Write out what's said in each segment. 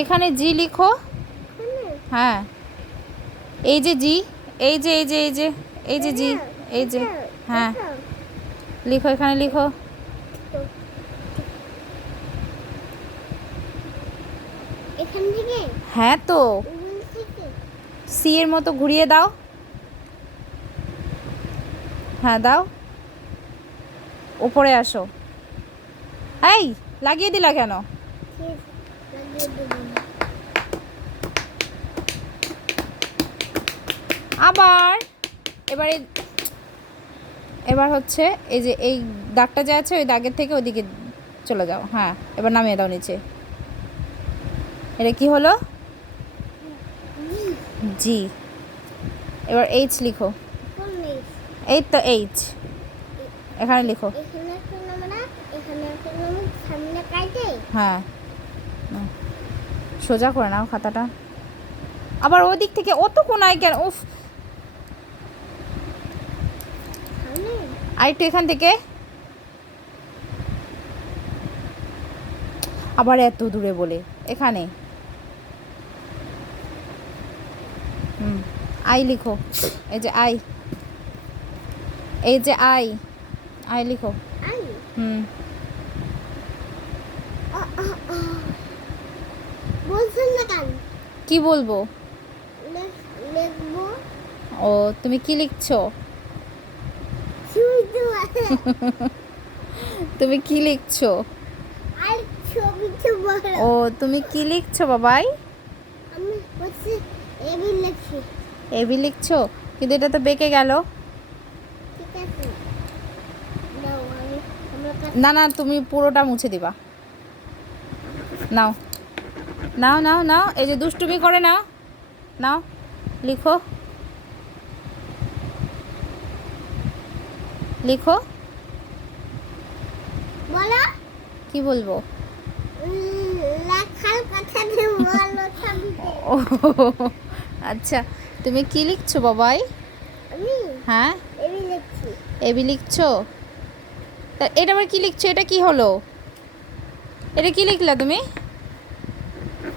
এখানে জি লিখো। হ্যাঁ, এই যে জি, এই যে এই যে এই যে এই যে জি, এই যে, হ্যাঁ লিখো, এখানে লিখো। এখান থেকে? হ্যাঁ তো, সি এর মতো ঘুরিয়ে দাও। হ্যাঁ দাও, উপরে আসো। এই লাগিয়ে দিলা কেন? আবার এবারে, এবার হচ্ছে এই যে এই দাগটা যে আছে ওই দাগের থেকে ওইদিকে চলে যাও। হ্যাঁ, এবার নামিয়ে দাও নিচে। এটা কি হলো? জি। এবার এইচ লিখো। এই তো এইচ, এখানে লিখো। হ্যাঁ, সোজা করে নাও খাতাটা। আবার ওদিক থেকে অত কোনায় কেন? উফ, আর একটু এখান থেকে। আবার এত দূরে বলে, এখানে। আই লিখো। এই যে আই, এই যে আই, আই লিখো। কি বলবো? ও, তুমি কি লিখছো? তুমি কি লিখছো? ও, তুমি কি লিখছো বাবাই? এবি লিখছো, কিন্তু এটা তো বেঁকে গেল। না না, তুমি পুরোটা মুছে দিবা। নাও নাও নাও নাও, এই যে দুষ্টুমি করে নাও, নাও লিখো, লিখো। বলো, কি বলবো? লেখার কথা বলো। ও আচ্ছা, তুমি কি লিখছো বাবাই? আমি? হ্যাঁ, এবি লিখছি। এবি লিখছো? তা এটা আবার কি লিখছো? এটা কি হলো? এটা কি লিখলা তুমি?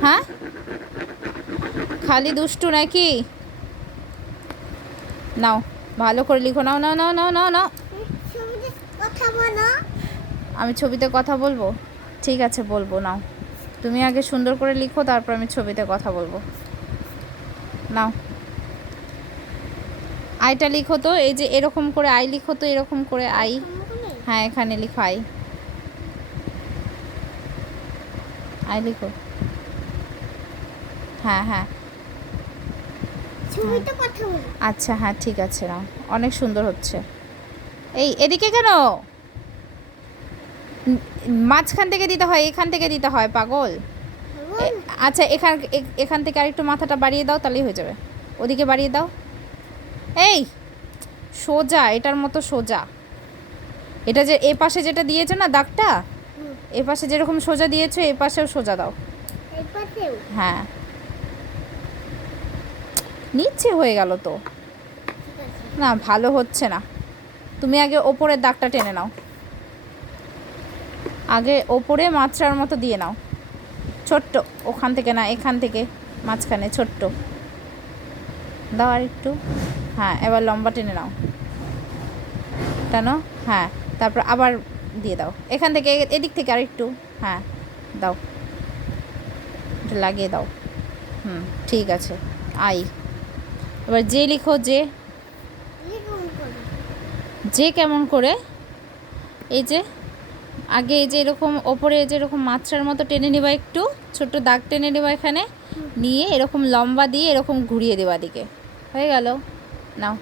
হ্যাঁ, খালি দুষ্টু নাকি? নাও ভালো করে লিখো, নাও নাও নাও নাও নাও নাও। কথা বলো। আমি ছবিতে কথা বলবো? ঠিক আছে বলবো, নাও তুমি আগে সুন্দর করে লিখো, তারপর আমি ছবিতে কথা বলবো। নাও আইটা লিখো তো, এই যে এরকম করে আই লিখো তো, এরকম করে আই। হ্যাঁ, এখানে লিখো আই, আই লিখো। হ্যাঁ হ্যাঁ, আচ্ছা হ্যাঁ ঠিক আছে, নাও অনেক সুন্দর হচ্ছে। এই এদিকে কেন? মাঝখান থেকে দিতে হয়, এখান থেকে দিতে হয় পাগল। আচ্ছা, এখান থেকে আরেকটু মাথাটা বাড়িয়ে দাও, তাহলেই হয়ে যাবে। ওদিকে বাড়িয়ে দাও। এই সোজা, এটার মতো সোজা। এটা যে এ পাশে যেটা দিয়েছো না দাগটা, এ পাশে যেরকম সোজা দিয়েছো এ পাশেও সোজা দাও। হ্যাঁ, নিচে হয়ে গেল তো। না, ভালো হচ্ছে না। তুমি আগে ওপরের দাগটা টেনে নাও, আগে ওপরে মাছরার মতো দিয়ে নাও, ছোট্ট। ওখান থেকে না, এখান থেকে মাঝখানে ছোট্ট দাও আর একটু। হ্যাঁ, এবার লম্বা টেনে নাও, টানো। হ্যাঁ, তারপর আবার দিয়ে দাও এখান থেকে, এদিক থেকে আর একটু। হ্যাঁ দাও, এটা লাগিয়ে দাও। ঠিক আছে। আই, এবার যে লিখো, যে। যে কেমন করে? এই যে আগে এই যে এরকম ওপরে যে এরকম মাছরার মতো টেনে নেবা, একটু ছোট্ট দাগ টেনে নেবা এখানে, নিয়ে এরকম লম্বা দিয়ে এরকম ঘুরিয়ে দেবা দিকে, হয়ে গেল। নাও।